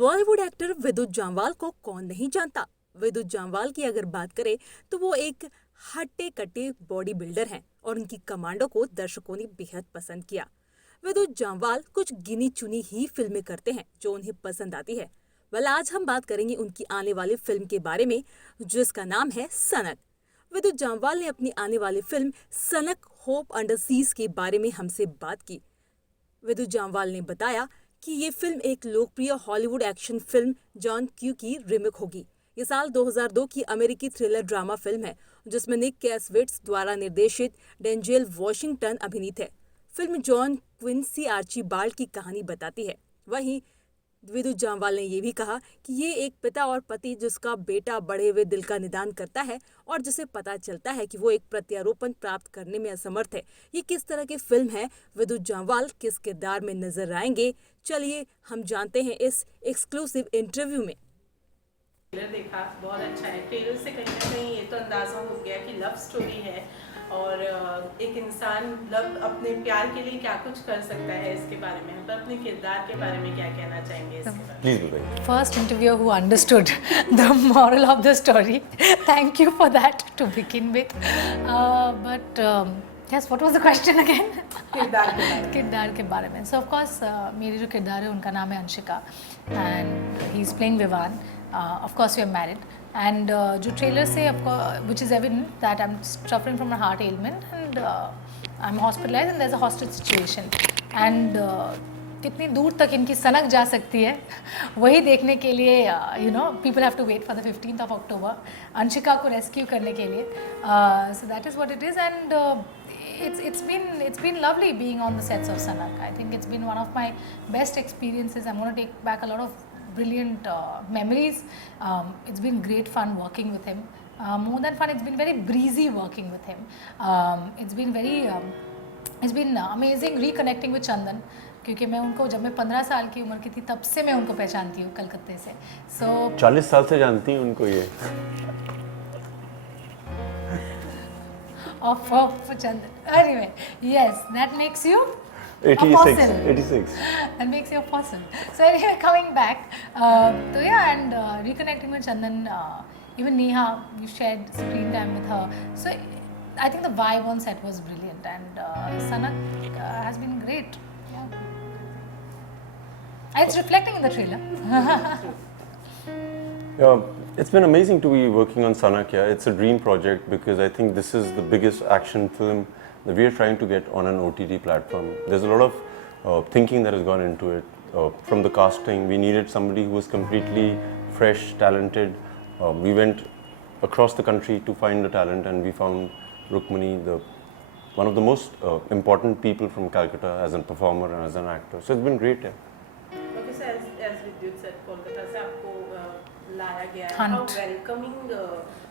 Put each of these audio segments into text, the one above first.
Bollywood actor विद्युत जामवाल को कौन नहीं जानता। विद्युत जामवाल की अगर बात करें तो वो एक हट्टे कट्टे बॉडी बिल्डर हैं और उनकी कमांडो को दर्शकों ने बेहद पसंद किया। विद्युत जामवाल कुछ गिनी चुनी ही फिल्में करते हैं जो उन्हें पसंद आती है। आज हम बात करेंगे उनकी आने वाली फिल्म के बारे में जिसका नाम है सनक। विद्युत जामवाल ने अपनी आने वाली फिल्म सनक होप अंडर सीज के बारे में हमसे बात की। विद्युत जामवाल ने बताया कि ये फिल्म एक लोकप्रिय Hollywood action film John Q की रीमेक होगी। ये साल 2002 की अमेरिकी थ्रिलर ड्रामा फिल्म है जिसमें निक कैसविट्स द्वारा निर्देशित डेंजेल वॉशिंगटन अभिनीत है। फिल्म जॉन क्विंसी आर्चीबाल्ड की कहानी बताती है। वहीं विद्युत जामवाल ने ये भी कहा कि ये एक पिता और पति जिसका बेटा बढ़े हुए दिल का निदान करता है और जिसे पता चलता है कि वो एक प्रत्यारोपण प्राप्त करने में असमर्थ है। ये किस तरह की फिल्म है, विद्युत जामवाल किस किरदार में नजर आएंगे, चलिए हम जानते हैं इस एक्सक्लूसिव इंटरव्यू में। ट्रेलर देखा, बहुत अच्छा है। ट्रेलर से कहीं ना कहीं ये तो अंदाज़ा हो गया कि लव स्टोरी है और एक इंसान अपने प्यार के लिए क्या कुछ कर सकता है। इसके बारे में पर अपने किरदार के बारे में क्या कहना चाहेंगे इसके बारे में? First interviewer who understood the moral of the story. Thank you for that to begin with. Yes, what was the question again? किरदार के बारे में. So of course मेरी जो किरदार है उनका नाम है Anshika and he's playing Vivan. Of course we are married and जो ट्रेलर से which is evident that I'm suffering from a heart ailment and I'm hospitalized and there's a hostage situation and कितनी दूर तक इनकी सनक जा सकती है वही देखने के लिए people have to wait for the 15th of October Anshika को रेस्क्यू करने के लिए. So that is what it is and it's been lovely being on the sets of Sanak. I think it's been one of my best experiences. I'm going to take back a lot of brilliant memories. It's been great fun working with him. More than fun, it's been very breezy working with him. It's been amazing reconnecting with Chandan. क्योंकि मैं उनको जब मैं 15 साल की उम्र की थी तब से मैं उनको पहचानती हूँ कलकत्ते से. So 40 साल से जानती हूँ उनको ये. of Chandan. Anyway, yes, that makes you 86. That makes you a fossil. So anyway, coming back, so yeah, and reconnecting with Chandan, even Neha, we shared screen time with her. So I think the vibe on set was brilliant, and Sanak has been great. Yeah, and it's reflecting in the trailer. Yeah, it's been amazing to be working on Sanak. Yeah, it's a dream project because I think this is the biggest action film that we are trying to get on an OTT platform. There's a lot of thinking that has gone into it. From the casting, we needed somebody who was completely fresh, talented. We went across the country to find the talent and we found Rukmini, one of the most important people from Calcutta as a performer and as an actor. So it's been great. Yeah. Okay, so as Vidyut said, Kolkata से आपको लाया गया है. Hunt. How welcoming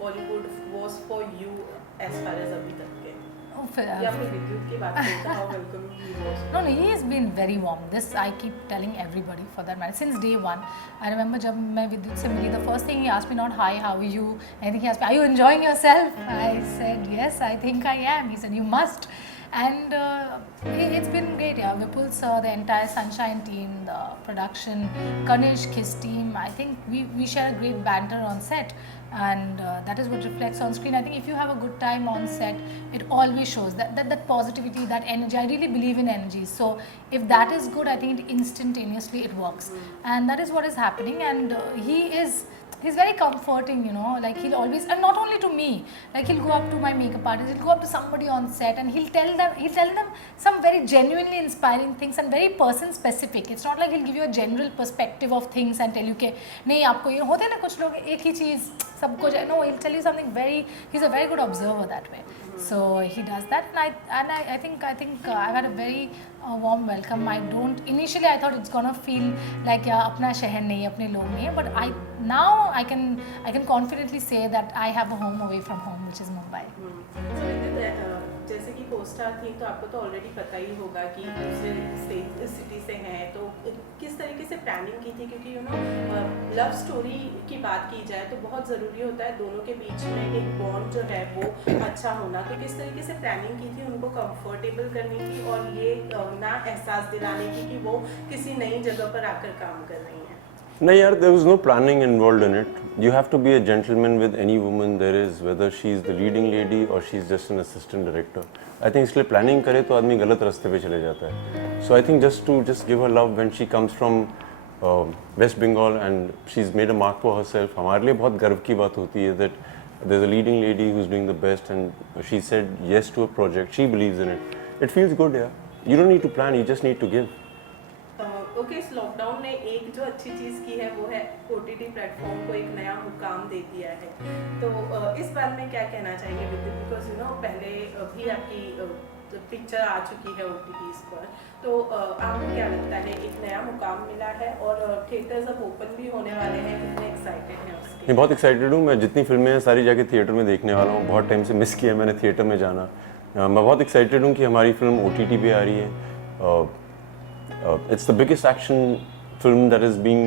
Bollywood was for you as far as अभी तक के? या फिर विद्युत की बात करें तो how welcoming he was? No, he has been very warm. This I keep telling everybody for that matter. Since day one, I remember जब मैं विद्युत से मिली, the first thing he asked me not hi, how are you? I think he asked me, are you enjoying yourself? I said yes, I think I am. He said you must. And it's been great. Yeah, Vipul sir, the entire Sunshine team, the production, Kanishk, his team. I think we share a great banter on set, and that is what reflects on screen. I think if you have a good time on set, it always shows that positivity, that energy. I really believe in energy. So if that is good, I think instantaneously it works, and that is what is happening. And he's very comforting, like he'll always, and not only to me, like he'll go up to my makeup artist, he'll go up to somebody on set and he'll tell them some very genuinely inspiring things and very person specific. It's not like he'll give you a general perspective of things and tell you कि नहीं आपको ये होते हैं ना कुछ लोग एक ही चीज़ सबको no, he'll tell you something he's a very good observer that way. So he does that, and I think I've had a very warm welcome. Initially I thought it's gonna feel like अपना शहर नहीं है, अपने लोग नहीं है, but now I can confidently say that I have a home away from home, which is Mumbai. जैसे कि पोस्टर थी तो आपको तो ऑलरेडी पता ही होगा कि दूसरे सिटी से हैं, तो किस तरीके से प्लानिंग की थी? क्योंकि लव स्टोरी की बात की जाए तो बहुत ज़रूरी होता है दोनों के बीच में एक बॉन्ड जो है वो अच्छा होना. तो किस तरीके से प्लानिंग की थी उनको कंफर्टेबल करने की और ये ना एहसास दिलाने की कि वो किसी नई जगह पर आकर काम कर रही हैं? No, yaar, there was no planning involved in it. You have to be a gentleman with any woman there is, whether she's the leading lady or she's just an assistant director. I think इसलिए planning करे तो आदमी गलत रास्ते पे चले जाता है. So I think just give her love when she comes from West Bengal and she's made a mark for herself. हमारे लिए बहुत गर्व की बात होती है that there's a leading lady who's doing the best and she said yes to a project. She believes in it. It feels good, yeah. You don't need to plan. You just need to give. Okay, इस lockdown ने एक जो अच्छी चीज़ की है वो है OTT platform को एक नया मुकाम दे दिया है. तो इस बारे में क्या कहना चाहेंगे विद्युत, बिकॉज यू नो पहले भी आपकी पिक्चर आ चुकी है ओटीटीज पर, तो आपको क्या लगता है एक नया मुकाम मिला है और थिएटर्स अब ओपन भी होने वाले हैं, कितने एक्साइटेड हैं उसके? मैं बहुत एक्साइटेड हूँ. मैं जितनी फिल्में हैं सारी जाके थिएटर में देखने वाला हूँ. बहुत टाइम से मिस किया मैंने थिएटर में जाना. मैं बहुत एक्साइटेड हूँ कि हमारी फिल्म ओटीटी पे आ रही है. It's the biggest action film that is being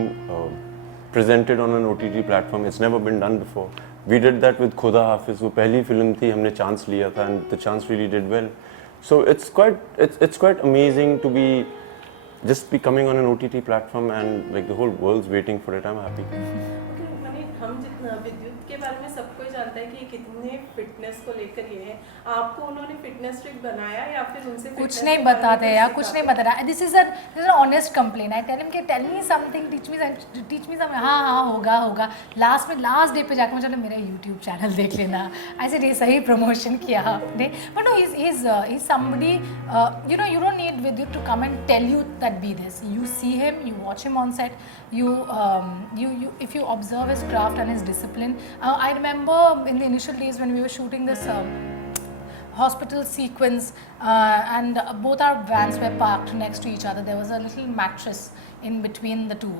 presented on an OTT platform. It's never been done before. We did that with Khuda Hafiz. वो पहली फिल्म थी, हमने चांस लिया था and the chance really did well. So it's quite amazing to be coming on an OTT platform and like the whole world's waiting for it. I'm happy. Okay, माने हम जितना विद्युत के बारे में सब कोई जानता है कि कितने फिटनेस को लेकर ये है. आपको उन्होंने फिटनेस ट्रिक बनाया या फिर उनसे कुछ नहीं बताते यार, कुछ नहीं बता रहा. This is an honest complain. I tell him कि tell me something, teach me something. हाँ होगा. लास्ट डे पे जाकर मुझे मेरा यूट्यूब चैनल देख लेना. ऐसे ये सही प्रमोशन किया आपने. But no, he is somebody, you know, you don't need विद्युत to come and tell you that be this. You see him, you watch him on set, you if you observe his craft and his discipline. I remember in the initial days when we were shooting this hospital sequence, and both our vans were parked next to each other. There was a little mattress in between the two,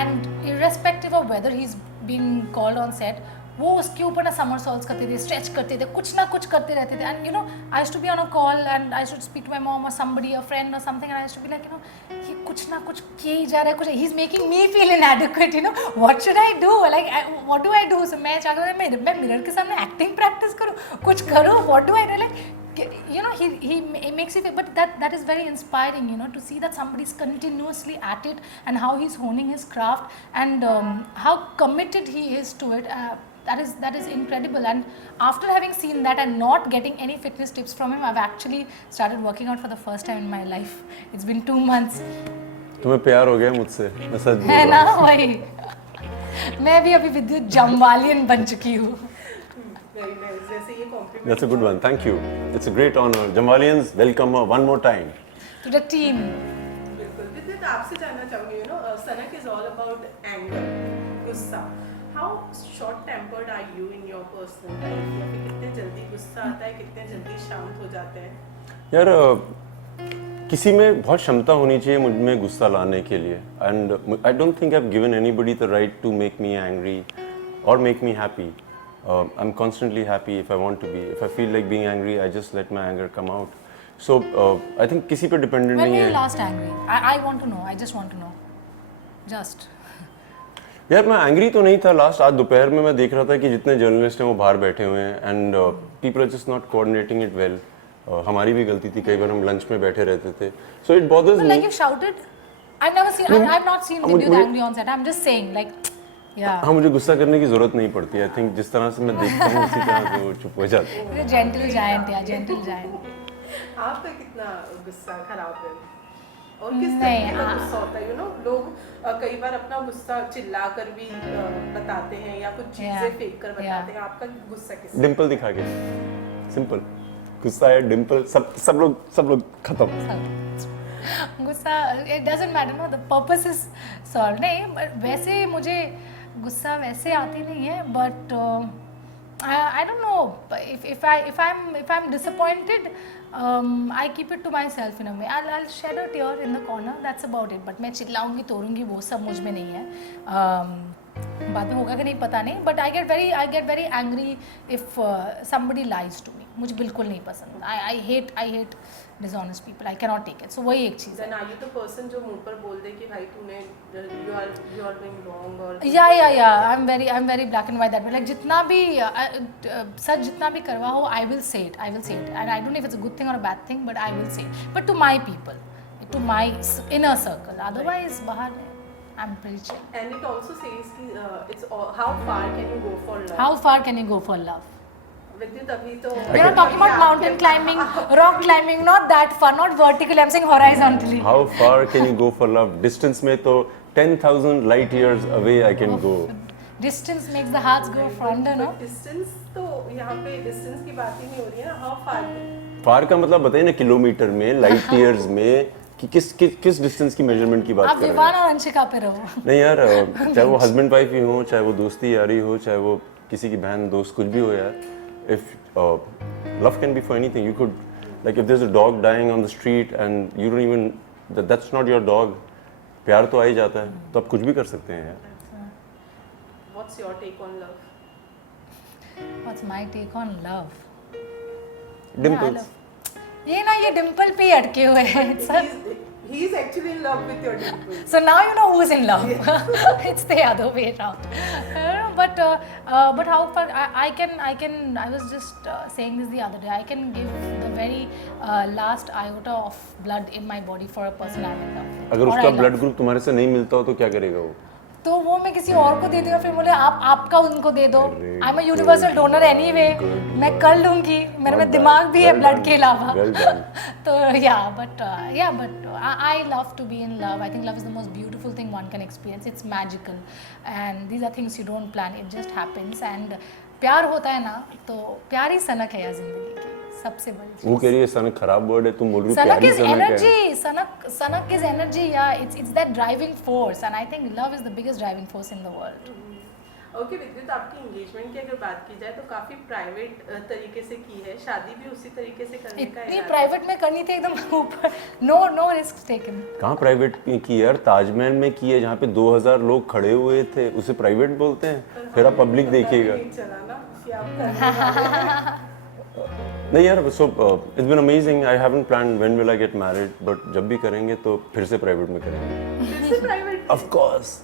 and irrespective of whether he's being called on set, वो उसके ऊपर ना समरसॉल्ट्स करते थे, stretch करते थे, कुछ ना कुछ करते रहते थे. And you know, I used to be on a call and I should speak to my mom or somebody, a friend or something, and I used to be like, you know, ये कुछ ना कुछ किए ही जा रहा है, कुछ he is making me feel inadequate. You know, what should I do, like what do I do? So मैं चाहता हूँ मैं मिरर के सामने एक्टिंग प्रैक्टिस करूँ, कुछ करूँ. What do I do? Like, you know, he makes you feel, but that is very inspiring, you know, to see that somebody is continuously at it and how he's honing his craft and how committed he is to it. That is incredible. And after having seen that and not getting any fitness tips from him, I've actually started working out for the first time in my life. It's been 2 months. तुम्हें प्यार हो गया मुझसे, मैं सच बोल है रहा ना, हूँ. वही. मैं भी अभी विद्युत जम्वालियन बन चुकी हूँ. Very nice. जैसे ये compliment That's a good one. Thank you. It's a great honor. Jamwalians, welcome her one more time. To the team. बिल्कुल. विद्युत, आपसे जानना चाहूँगी, you know, सनक is all about anger, गुस्सा. How short tempered are you in your personal life? या फिर कितने जल्दी गुस्सा आता है, कितने जल्दी शांत हो जाते हैं? यार, किसी में बहुत क्षमता होनी चाहिए मुझ में गुस्सा लाने के लिए. And I don't think I've given anybody the right to make me angry or make me happy. I'm constantly happy if I want to be. If I feel like being angry, I just let my anger come out. So I think किसी पे dependent When नहीं were है. you last angry? I want to know. I just want to know. Just. यार, मैं angry तो नहीं था last. आज दोपहर में मैं देख रहा था कि जितने जर्नलिस्ट हैं वो बाहर बैठे हुए हैं and people are just not coordinating it well. हमारी भी गलती थी, कई बार हम लंच में बैठे रहते थे. So it bothers But me. like you shouted? I've never seen. I've not seen Vidyut angry on set. I'm just saying, like, yeah. हाँ, मुझे गुस्सा करने की जरूरत नहीं पड़ती. आई थिंक जिस तरह से मैं देखता हूँ उसी तरह से वो चुप हो जाते हैं. He's a gentle giant, yeah, gentle giant. आपका कितना गुस्सा खराब है और किस नहीं, तरीके का गुस्सा होता है? यू नो, लोग कई बार अपना गुस्सा चिल्ला कर भी बताते हैं या कुछ चीजें फेंक कर बताते हैं. आपका गुस्सा किस? डिम्पल दिखा के, सिंपल. गुस्सा है, डिम्पल, सब लोग खत्म. गुस्सा, it doesn't matter, no, the purpose is solved. नहीं, but वैसे मुझे गुस्सा वैसे आती नहीं है, but I don't know, if I'm disappointed, I keep it to myself in a way. I'll shed a tear in the corner, that's about it. But मैं चिल्लाऊंगी तोड़ूंगी वो सब मुझ में नहीं है. बाद में होगा कि नहीं पता नहीं, but I get very angry if somebody lies to me. मुझे बिल्कुल नहीं पसंद. I hate dishonest people. I cannot take it. So वही एक चीज़ है. Then are you the person जो मुंह पर बोल दे कि भाई तूने you are doing wrong और Yeah. I'm very black and white that way. Like जितना भी सच जितना भी करवा हो, I will say it. And I don't know if it's a good thing or a bad thing, but I will say it. But to my people, to my inner circle. Otherwise, बाहर I'm pretty chill. And it also says कि it's how far can you go for love? How far can you go for love? विद्युत अभी तो We're not talking about mountain climbing, rock climbing, not that far, not vertically. I'm saying horizontally. How far can you go for love? Distance में तो 10,000 light years away I can go. Distance makes the hearts go fonder, no? Distance तो यहाँ पे distance की बात ही नहीं हो रही है ना. हाउ फार फार का मतलब बताइए ना किलोमीटर में, लाइट ईयर्स में, कि किस डिस्टेंस की मेजरमेंट की बात आप कर रहे विवान हैं. और अंशिका पे रहो. नहीं यार, चाहे वो हस्बैंड वाइफ ही हो, चाहे वो दोस्ती यारी हो, चाहे वो किसी की बहन दोस्त कुछ भी हो यार. If love can be for anything, you could, like if there's a dog dying on the street and you don't even, that's not your dog, प्यार तो आ ही जाता है, तो आप कुछ भी कर सकते हैं यार. What's your take on love? What's my take on love? Dimples. ये ना ये डिम्पल पे ही अटके हुए हैं. It's a- He is actually in love with your dimples. So now you know who's in love. It's the other way around. But how far I was just saying this the other day. I can give the very last iota of blood in my body for a person I'm in love with. अगर or उसका I love. Blood group तुम्हारे से नहीं मिलता हो तो क्या करेगा वो? तो वो मैं किसी और को दे दूंगा, फिर बोले आप आपका उनको दे दो. I am a universal donor anyway. मैं कर लूंगी, मेरे में दिमाग भी है ब्लड के अलावा. Well done. तो but I love to be in love. I think love is the most beautiful thing one can experience. It's magical and these are things you don't plan, it just happens. And प्यार होता है ना तो प्यार ही सनक है यार जिंदगी की सबसे बड़ी चीज. वो कह रही है सनक खराब वर्ड है, तुम बोल रही हो Sanak प्यारी is सनक है. energy. Sanak is energy. Yeah, it's that driving force, and I think love is the biggest driving force in the world. Okay विद्युत, आपकी एंगेजमेंट की अगर बात की जाए तो काफी प्राइवेट तरीके से की है, शादी भी उसी तरीके से करने का इतनी इरादा है. प्राइवेट में करनी थी एकदम ऊपर. No risks taken. कहाँ प्राइवेट की यार, ताजमहल में की है जहाँ पे 2000 लोग खड़े हुए थे, उसे प्राइवेट बोलते हैं. फिर आप पब्लिक देखिएगा. नहीं चला ना कि आप करने वाले हैं. नहीं यार, so it's been amazing. I haven't planned when will I get married, but जब भी करेंगे तो फिर से प्राइवेट में करेंगे. फिर से प्राइवेट. Of course.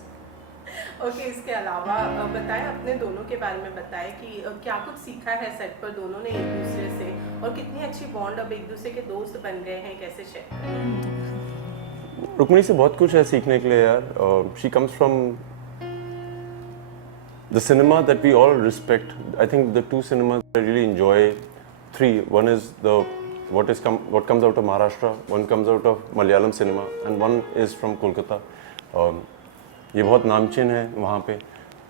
ओके, इसके अलावा बताएं अपने दोनों के बारे में, बताएं कि क्या कुछ सीखा है सेट पर दोनों ने एक दूसरे से, और कितनी अच्छी बॉन्ड अब एक दूसरे के दोस्त बन गए हैं, कैसे शेयर. रुक्मिणी से बहुत कुछ है सीखने के लिए यार. She comes from the cinema that we all respect. I think the two cinemas I really enjoy, three. One is what comes out of Maharashtra, one comes out of Malayalam cinema, and one is from Kolkata. ये बहुत नामचीन है वहाँ पे,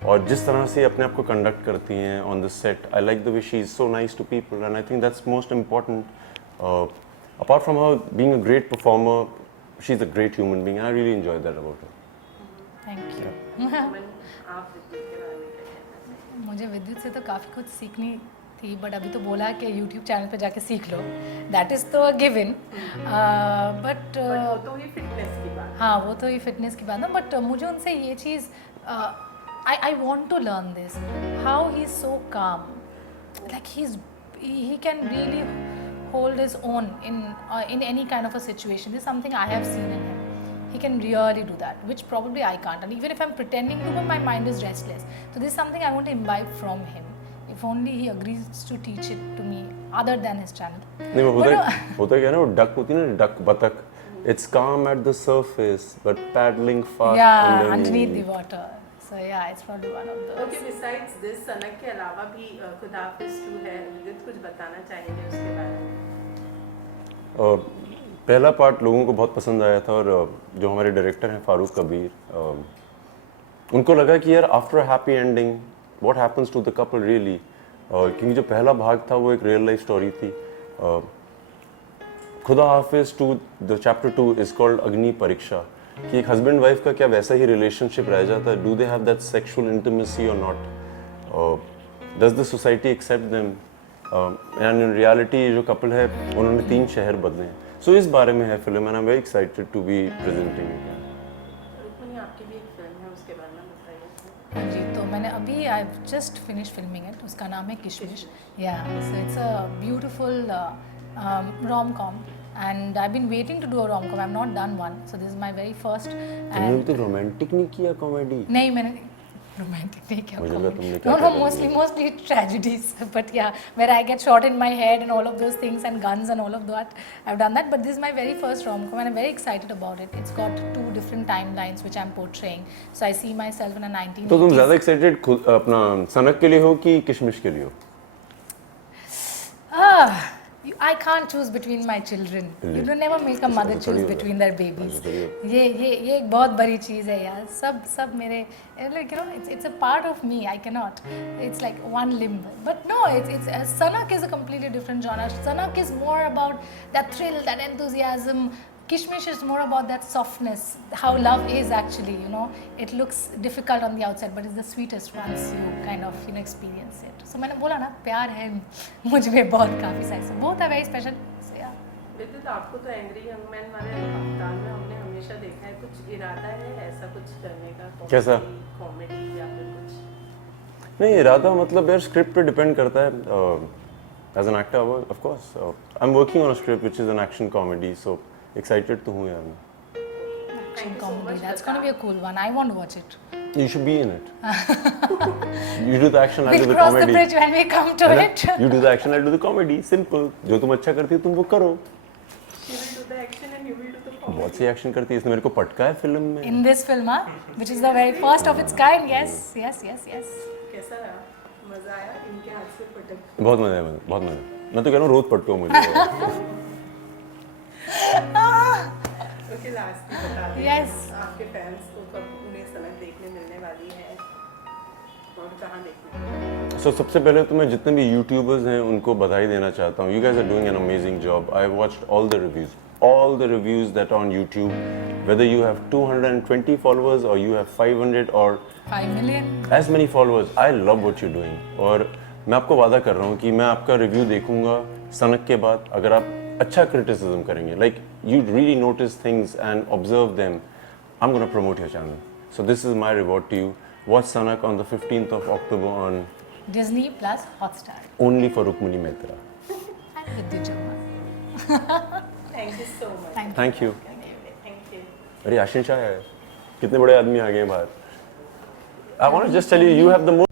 और जिस तरह से अपने आप को कंडक्ट करती हैं on the set, I like the way she is so nice to people, and I think that's most important. Apart from her being a great performer, she is a great human being. I really enjoy that about her. Thank you. आप विद्युत के बारे में क्या कहना चाहेंगे? मुझे विद्युत से तो काफ़ी कुछ सीखनी थी, बट अभी तो बोला कि यूट्यूब चैनल पे जाके सीख लो, दैट इज़ तो गिवन. बट वो तो ही फिटनेस की बात. हाँ, वो तो ये फिटनेस की बात है. बट मुझे उनसे ये चीज़ I want to learn this, how he is so calm, like he can really hold his own in any kind of a situation. This is something I have seen in him. He can really do that, which probably I can't. And even if I'm pretending to, my mind is restless. So this is something I want to imbibe from him. If only he agrees to teach it to me, other than his channel. नहीं, वो होता क्या है ना, वो duck होती है ना, डक बतख. It's calm at the surface, but paddling fast Yeah, underneath the water. So yeah, it's probably one of those. Okay, besides this सनक के अलावा भी खुदा हाफिज़ 2 है, विद्युत कुछ बताना चाहेंगे उसके बारे में? पहला पार्ट लोगों को बहुत पसंद आया था, और जो हमारे डायरेक्टर हैं फारूक कबीर, उनको लगा कि यार after a happy ending what happens to the couple really, क्योंकि जो पहला भाग था वो एक रियल लाइफ स्टोरी थी. खुदा हाफिज़ 2, द चैप्टर 2 इज कॉल्ड अग्नि परीक्षा, कि एक हस्बैंड वाइफ का क्या वैसा ही रिलेशनशिप रह जाता है. Do they have that sexual intimacy और not, does the society accept them, and in reality जो कपल है उन्होंने 3 शहर बदले हैं. सो इस बारे में है film, and I am very excited to be presenting it. Rukmini, आपकी भी एक फिल्म है, उसके बारे में बताइए. हाँ जी, तो मैंने अभी I just finish filming it. उसका नाम है किशमिश. या so it's a beautiful rom-com, and I've been waiting to do a rom-com. I've not done one, so this is my very first. तुमने तो रोमांटिक नहीं किया, कॉमेडी? नहीं, मैंने romantic नहीं क्या मुझे लगा तुमने comedy. क्या No, क्या कर mostly tragedies. But yeah, where I get shot in my head and all of those things and guns and all of that. I've done that. But this is my very first rom-com and I'm very excited about it. It's got 2 different timelines which I'm portraying. So I see myself in a 1980s. तो तुम ज़्यादा excited अपना सनक के लिए हो कि किशमिश के लिए हो? I can't choose between my children. You don't never make a mother choose between their babies. ये एक बहुत बड़ी चीज़ है यार. सब मेरे like you know it's a part of me. I cannot. It's like one limb. But no, it's Sanak is a completely different genre. Sanak is more about that thrill, that enthusiasm. Kishmish is more about that softness, how love is actually, you know. It looks difficult on the outside, but it's the sweetest once you kind of, you know, experience it. So मैंने बोला ना, प्यार है मुझ में बहुत काफ़ी सारे. So both are very special. So yeah. विद्युत, आपको तो एंग्री यंग मैन वाले अवतार में हमने हमेशा देखा है. कुछ इरादा है ऐसा कुछ करने का? कैसा? कॉमेडी या फिर कुछ? नहीं, इरादा मतलब यार स्क्रिप्ट पे डिपेंड करता है. As an actor of course I am working on a script which is an action comedy, so excited तो हूँ यार मैं. Action comedy. That's gonna be a cool one. I want to watch it. You should be in it. You do the action, I'll do We'll the cross the comedy. bridge when we come to है ना? it. You do the action, I'll do the comedy. Simple. जो तुम अच्छा करती हो तुम वो करो. She will do the action and you will do the comedy. बहुत सी एक्शन करती है, इसने मेरे को पटका है फिल्म में. In this film, which is the very first of its kind. Yes. कैसा रहा? मजा आया इनके हाथ से पटक? बहुत मजा है, बहुत मजा. मैं तो कह रहा हूँ रोज पटको मुझे. ओके, लास्ट में बता दें. Yes. आपके फैंस को कब उन्हें सनक देखने मिलने वाली है और कहाँ देखने? So सबसे पहले तो मैं जितने भी यूट्यूबर्स हैं उनको बधाई देना चाहता हूँ. You guys are doing an amazing job. I watched all the reviews that are on YouTube. Whether you have 220 followers or you have 500 or 5 million. as many followers, I love what you're doing. और मैं आपको वादा कर रहा हूँ कि मैं आपका रिव्यू देखूंगा सनक के बाद. अगर आप अच्छा क्रिटिसिज्म करेंगे, like you really notice things and observe them, I'm going to promote your channel. So this is my reward to you. Watch Sanak on the 15th of October on Disney plus Hotstar. only for Rukmini Mehta. And Vidyut Sharma. Thank you so much. Thank you. Thank you. अरे आशीष शाह है, कितने बड़े आदमी आ गए हैं बाहर. I want to just tell you, you have the most